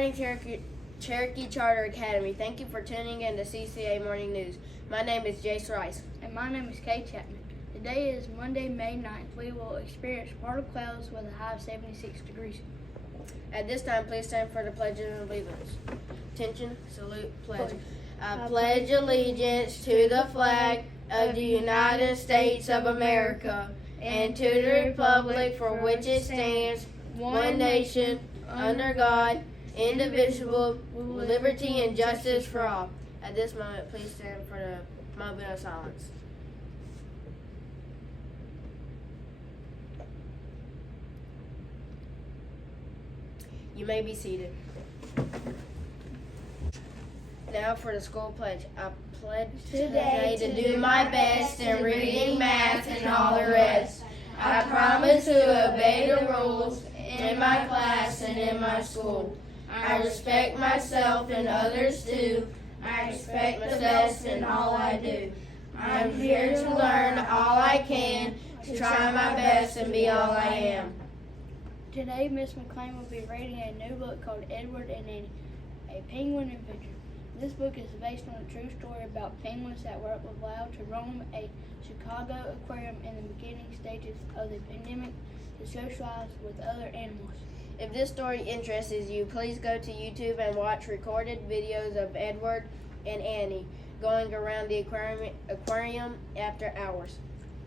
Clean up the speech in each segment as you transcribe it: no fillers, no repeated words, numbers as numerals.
morning, Cherokee Charter Academy. Thank you for tuning in to CCA Morning News. My name is Jace Rice. And my name is Kay Chapman. Today is Monday, May 9th. We will experience partial clouds with a high of 76 degrees. At this time, please stand for the Pledge of Allegiance. Attention, salute, pledge. I pledge allegiance to the flag of the United States of America and to the republic for which it stands, one nation, under God, indivisible, with liberty and justice for all. At this moment, please stand for the moment of silence. You may be seated. Now for the school pledge. I pledge today to do my best in reading, math, and all the rest. I promise to obey the rules in my class and in my school. I respect myself and others too. I expect the best in all I do. I'm here to learn all I can, to try my best and be all I am. Today, Miss McLean will be reading a new book called Edward and Annie, a Penguin Adventure. This book is based on a true story about penguins that were allowed to roam a Chicago aquarium in the beginning stages of the pandemic to socialize with other animals. If this story interests you, please go to YouTube and watch recorded videos of Edward and Annie going around the aquarium after hours.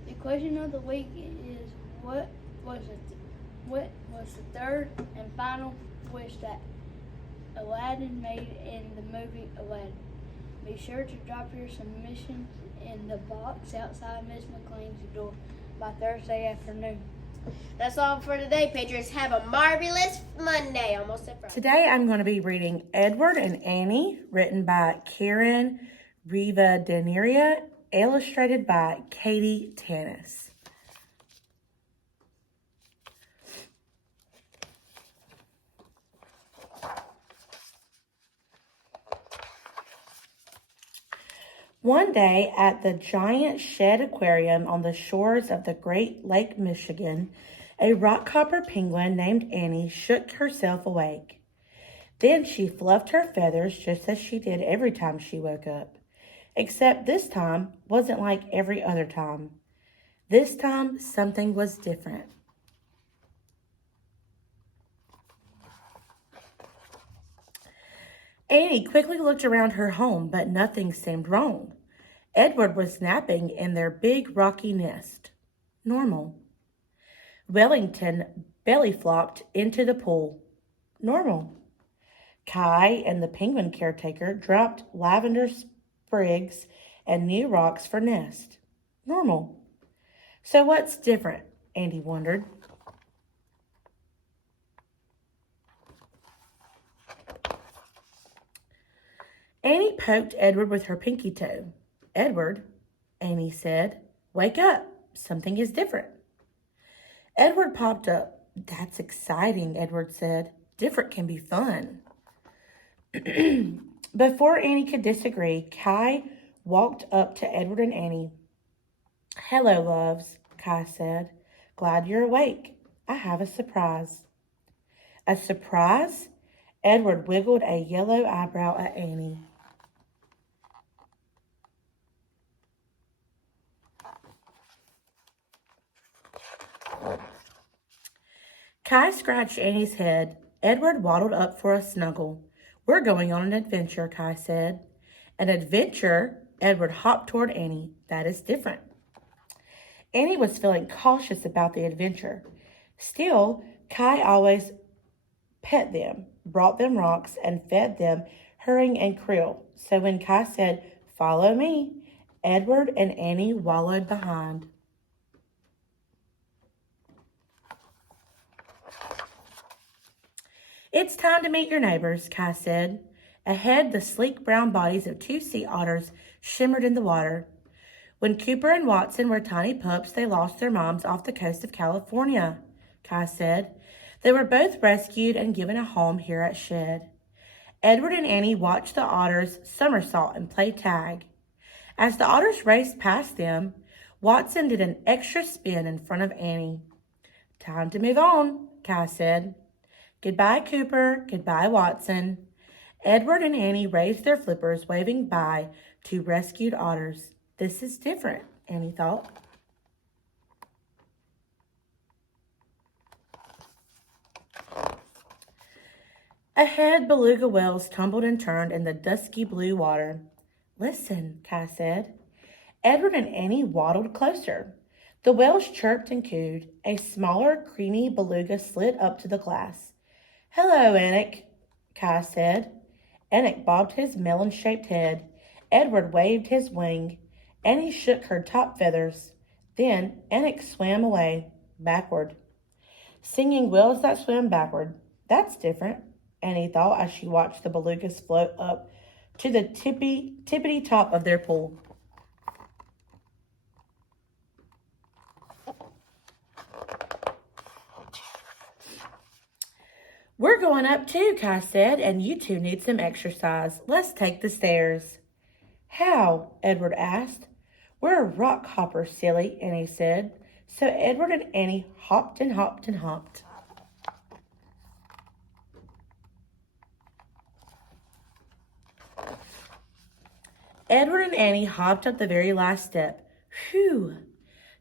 The question of the week is, what was the third and final wish that Aladdin made in the movie Aladdin? Be sure to drop your submissions in the box outside Miss McLean's door by Thursday afternoon. That's all for today, Patriots. Have a marvelous Monday. Almost at Friday. Today I'm going to be reading Edward and Annie, written by Karen Rivadeneira, illustrated by Katie Tanis. One day at the Giant Shed Aquarium on the shores of the Great Lake, Michigan, a rockhopper penguin named Annie shook herself awake. Then she fluffed her feathers just as she did every time she woke up. Except this time wasn't like every other time. This time something was different. Annie quickly looked around her home, but nothing seemed wrong. Edward was napping in their big rocky nest. Normal. Wellington belly flopped into the pool. Normal. Kai and the penguin caretaker dropped lavender sprigs and new rocks for nest. Normal. So what's different? Andy wondered. Annie poked Edward with her pinky toe. Edward, Annie said, wake up. Something is different. Edward popped up. That's exciting, Edward said. Different can be fun. Before Annie could disagree, Kai walked up to Edward and Annie. Hello, loves, Kai said. Glad you're awake. I have a surprise. A surprise? Edward wiggled a yellow eyebrow at Annie. Kai scratched Annie's head. Edward waddled up for a snuggle. We're going on an adventure, Kai said. An adventure? Edward hopped toward Annie. That is different. Annie was feeling cautious about the adventure. Still, Kai always pet them, brought them rocks, and fed them herring and krill. So when Kai said, follow me, Edward and Annie wallowed behind. It's time to meet your neighbors, Kai said. Ahead, the sleek brown bodies of two sea otters shimmered in the water. When Cooper and Watson were tiny pups, they lost their moms off the coast of California, Kai said. They were both rescued and given a home here at Shed. Edward and Annie watched the otters somersault and play tag. As the otters raced past them, Watson did an extra spin in front of Annie. Time to move on, Kai said. Goodbye, Cooper. Goodbye, Watson. Edward and Annie raised their flippers, waving bye to rescued otters. This is different, Annie thought. Ahead, beluga whales tumbled and turned in the dusky blue water. Listen, Kai said. Edward and Annie waddled closer. The whales chirped and cooed. A smaller, creamy beluga slid up to the glass. Hello, Enoch, Kai said. Enoch bobbed his melon-shaped head. Edward waved his wing. Annie shook her top feathers. Then Enoch swam away, backward, singing Whales That Swim Backward. That's different, Annie thought as she watched the belugas float up to the tippity top of their pool. We're going up too, Kai said, and you two need some exercise. Let's take the stairs. How? Edward asked. We're rock hoppers, silly, Annie said. So Edward and Annie hopped and hopped and hopped. Edward and Annie hopped up the very last step. Phew!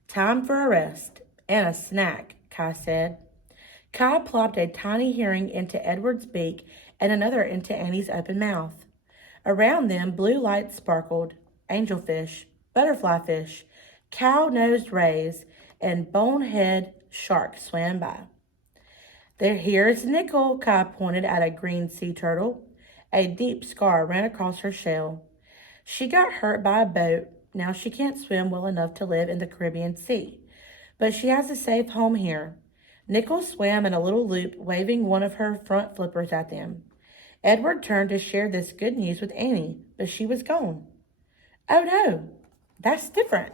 Time for a rest and a snack, Kai said. Kai plopped a tiny herring into Edward's beak and another into Annie's open mouth. Around them, blue lights sparkled. Angelfish, butterfly fish, cow-nosed rays, and bonehead sharks swam by. Here's Nickel, Kai pointed at a green sea turtle. A deep scar ran across her shell. She got hurt by a boat. Now she can't swim well enough to live in the Caribbean Sea, but she has a safe home here. Nickel swam in a little loop, waving one of her front flippers at them. Edward turned to share this good news with Annie, but she was gone. Oh no, that's different.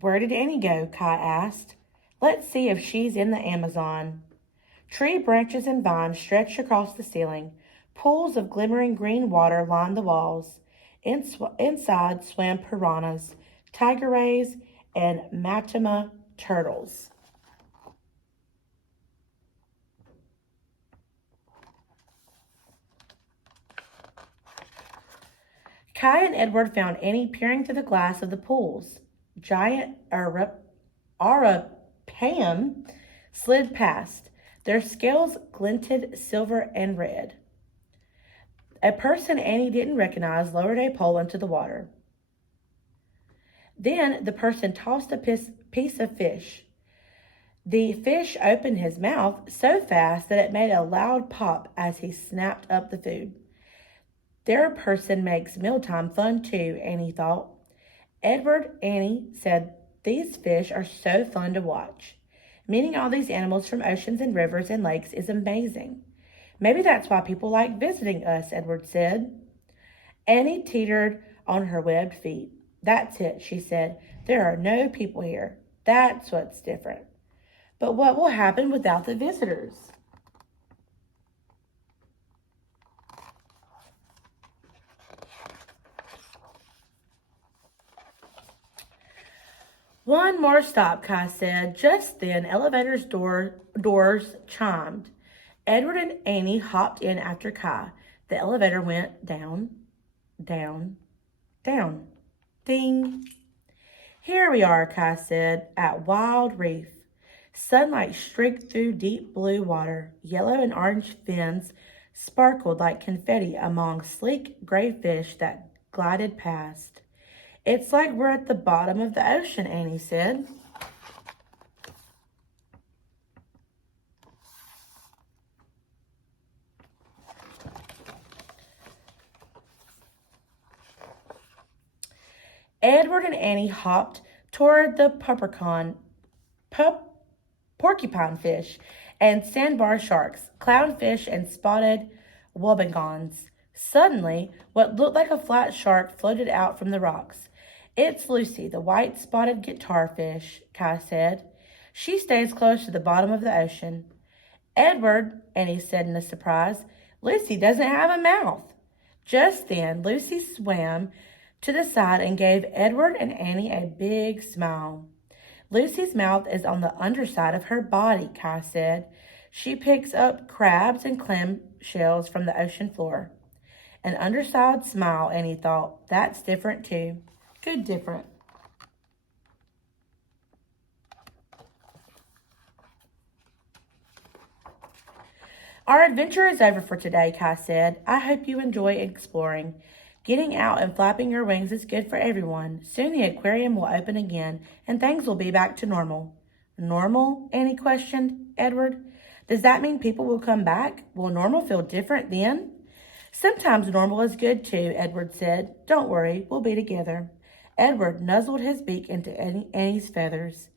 Where did Annie go? Kai asked. Let's see if she's in the Amazon. Tree branches and vines stretched across the ceiling. Pools of glimmering green water lined the walls. Inside swam piranhas, tiger rays, and matama turtles. Kai and Edward found Annie peering through the glass of the pools. Giant Arapam slid past. Their scales glinted silver and red. A person Annie didn't recognize lowered a pole into the water. Then the person tossed a piece of fish. The fish opened his mouth so fast that it made a loud pop as he snapped up the food. Their person makes mealtime fun too, Annie thought. Edward, Annie said, these fish are so fun to watch. Meeting all these animals from oceans and rivers and lakes is amazing. Maybe that's why people like visiting us, Edward said. Annie teetered on her webbed feet. That's it, she said. There are no people here. That's what's different. But what will happen without the visitors? One more stop, Kai said. Just then, elevator's doors chimed. Edward and Annie hopped in after Kai. The elevator went down, down, down. Ding. Here we are, Kai said, at Wild Reef. Sunlight streaked through deep blue water. Yellow and orange fins sparkled like confetti among sleek gray fish that glided past. It's like we're at the bottom of the ocean, Annie said. Edward and Annie hopped toward the porcupine fish and sandbar sharks, clownfish, and spotted wobbegons. Suddenly, what looked like a flat shark floated out from the rocks. It's Lucy, the white spotted guitar fish, Kai said. She stays close to the bottom of the ocean. Edward, Annie said in surprise, Lucy doesn't have a mouth. Just then, Lucy swam to the side and gave Edward and Annie a big smile. Lucy's mouth is on the underside of her body, Kai said. She picks up crabs and clam shells from the ocean floor. An underside smile, Annie thought. That's different too. Good different. Our adventure is over for today, Kai said. I hope you enjoy exploring. Getting out and flapping your wings is good for everyone. Soon the aquarium will open again, and things will be back to normal. Normal? Annie questioned Edward. Does that mean people will come back? Will normal feel different then? Sometimes normal is good too, Edward said. Don't worry, we'll be together. Edward nuzzled his beak into Annie's feathers.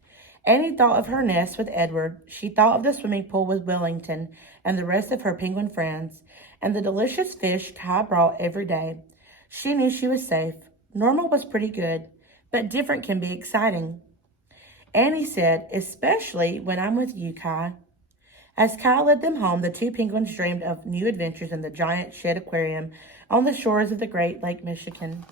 Annie thought of her nest with Edward. She thought of the swimming pool with Wellington and the rest of her penguin friends, and the delicious fish Kai brought every day. She knew she was safe. Normal was pretty good, but different can be exciting. Annie said, especially when I'm with you, Kai. As Kai led them home, the two penguins dreamed of new adventures in the giant shed aquarium on the shores of the Great Lake, Michigan.